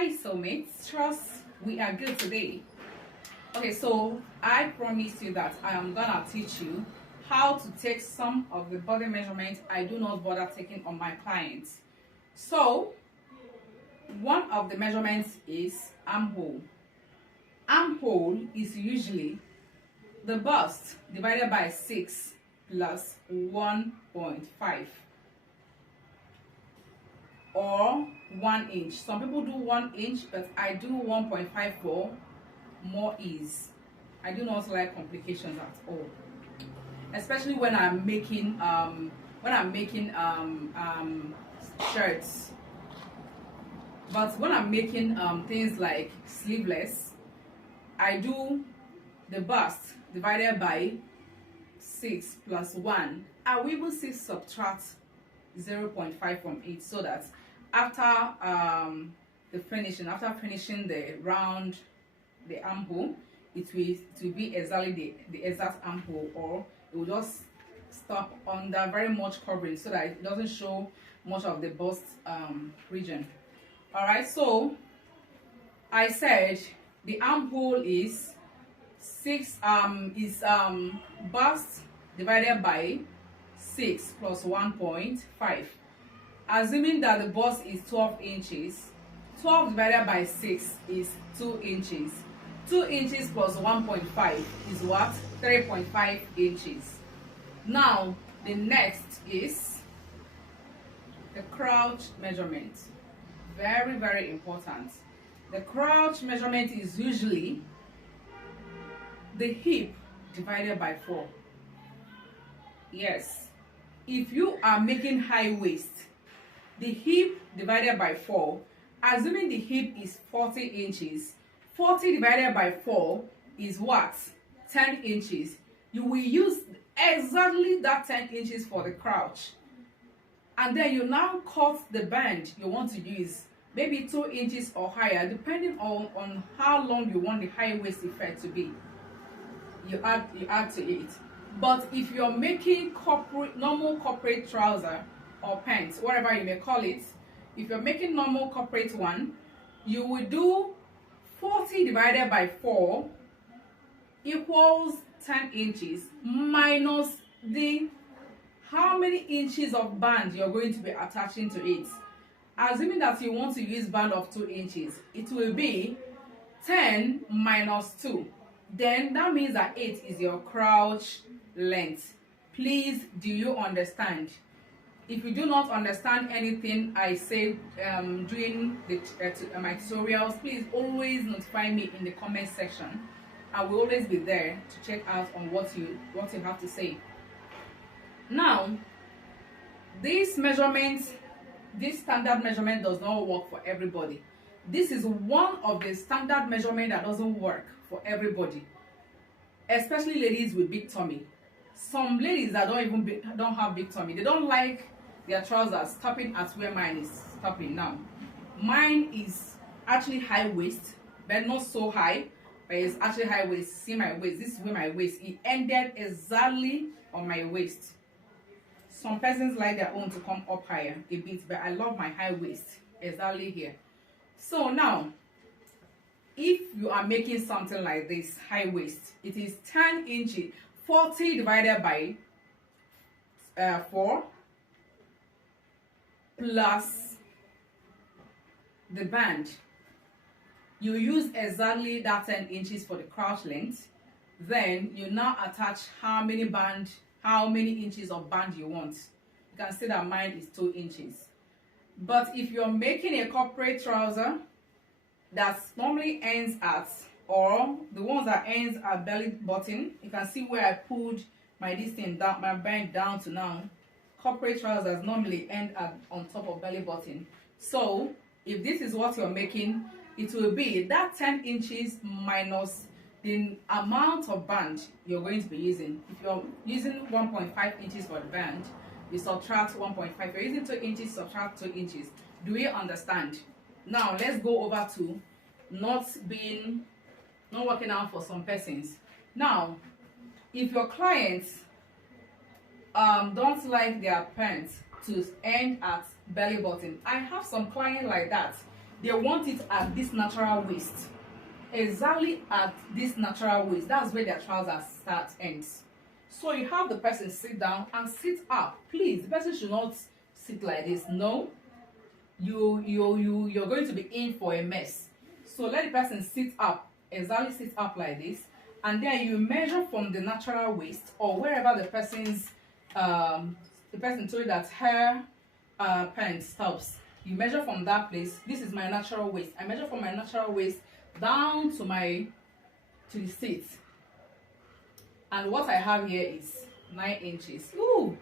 Hi soulmates, trust we are good today. Okay, so I promised you that I am gonna teach you how to take some of the body measurements I do not bother taking on my clients. So one of the measurements is armhole. Armhole is usually the bust divided by 6 plus 1.5 or 1 inch. Some people do 1 inch, but I do 1.5 for more ease. I do not like complications at all, especially when I'm making shirts. But when I'm making things like sleeveless, I do the bust divided by 6 plus 1. I will even say subtract 0.5 from it, so that after finishing the round, the armhole, it will be exactly the exact armhole, or it will just stop under very much covering so that it doesn't show much of the bust region. All right, so I said the armhole is bust divided by 6 plus 1.5. Assuming that the bust is 12 inches, 12 divided by 6 is 2 inches. 2 inches plus 1.5 is what? 3.5 inches. Now, the next is the crouch measurement. Very, very important. The crouch measurement is usually the hip divided by 4. Yes. If you are making high waist, the hip divided by 4, assuming the hip is 40 inches, 40 divided by 4 is what? 10 inches. You will use exactly that 10 inches for the crouch. And then you now cut the band you want to use, maybe 2 inches or higher, depending on how long you want the high waist effect to be. You add to it. But if you're making normal corporate trouser or pants, whatever you may call it, if you're making normal corporate one, you will do 40 divided by 4 equals 10 inches minus the how many inches of band you're going to be attaching to it. Assuming that you want to use band of 2 inches, it will be 10 minus 2. Then that means that 8 is your crouch length. Please, do you understand? If you do not understand anything I say during my tutorials, please always notify me in the comment section. I will always be there to check out on what you have to say. Now, this standard measurement does not work for everybody. This is one of the standard measurement that doesn't work for everybody, especially ladies with big tummy. Some ladies that don't have big tummy, they don't like their trousers stopping at where mine is stopping now. Mine is actually high waist, but not so high, but it's actually high waist. See my waist, this is where my waist, it ended exactly on my waist. Some persons like their own to come up higher a bit, but I love my high waist exactly here. So now, if you are making something like this, high waist, it is 10 inches, 40 divided by 4 plus the band. You use exactly that 10 inches for the crouch length. Then you now attach how many inches of band you want. You can see that mine is 2 inches. But if you're making a corporate trouser that normally ends at, or the ones that ends at belly button, you can see where I pulled my distance down, my band down to now. Corporate trousers normally end on top of belly button. So if this is what you're making, it will be that 10 inches minus the amount of band you're going to be using. If you're using 1.5 inches for the band, you subtract 1.5. If you're using 2 inches, subtract 2 inches. Do you understand? Now let's go over to not working out for some persons. Now, if your clients don't like their pants to end at belly button, I have some clients like that. they want it at this natural waist, exactly at this natural waist. That's where their trousers start ends. So you have the person sit down and sit up. Please, the person should not sit like this. No, you're going to be in for a mess. So let the person sit up, exactly sit up like this, and then you measure from the natural waist or wherever the person told you that her pant stops. You measure from that place. This is my natural waist. I measure from my natural waist down to the seat, and what I have here is 9 inches. Ooh,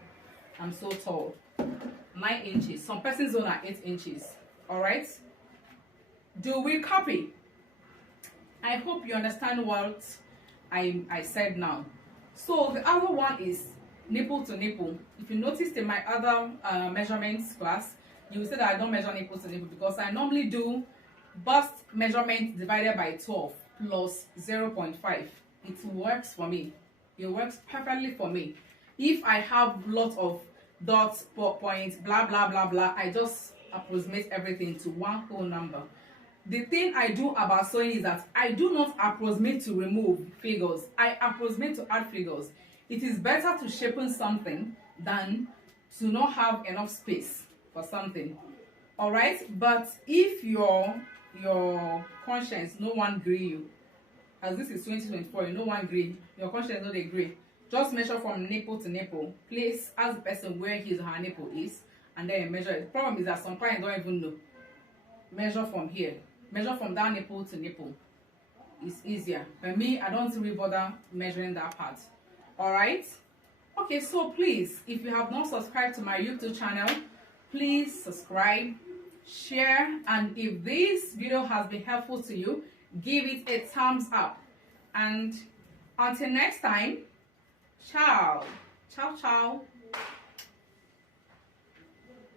I'm so tall. 9 inches. Some persons own are 8 inches. All right. Do we copy? I hope you understand what I said now. So the other one is nipple to nipple. If you noticed in my other measurements class, you will say that I don't measure nipple to nipple because I normally do bust measurement divided by 12 plus 0.5. It works for me. It works perfectly for me. If I have lots of dots, points, blah blah blah blah, I just approximate everything to one whole number. The thing I do about sewing is that I do not approximate to remove figures. I approximate to add figures. It is better to shapen something than to not have enough space for something. All right, but if your conscience no one agree you, as this is 2024, no one agree, your conscience no dey agree, just measure from nipple to nipple. Place, ask the person where his or her nipple is, and then measure it. The problem is that some clients don't even know. Measure from here. Measure from that nipple to nipple. It's easier. But me, I don't really bother measuring that part. Alright? Okay, so please, if you have not subscribed to my YouTube channel, please subscribe, share, and if this video has been helpful to you, give it a thumbs up. And until next time, ciao. Ciao, ciao.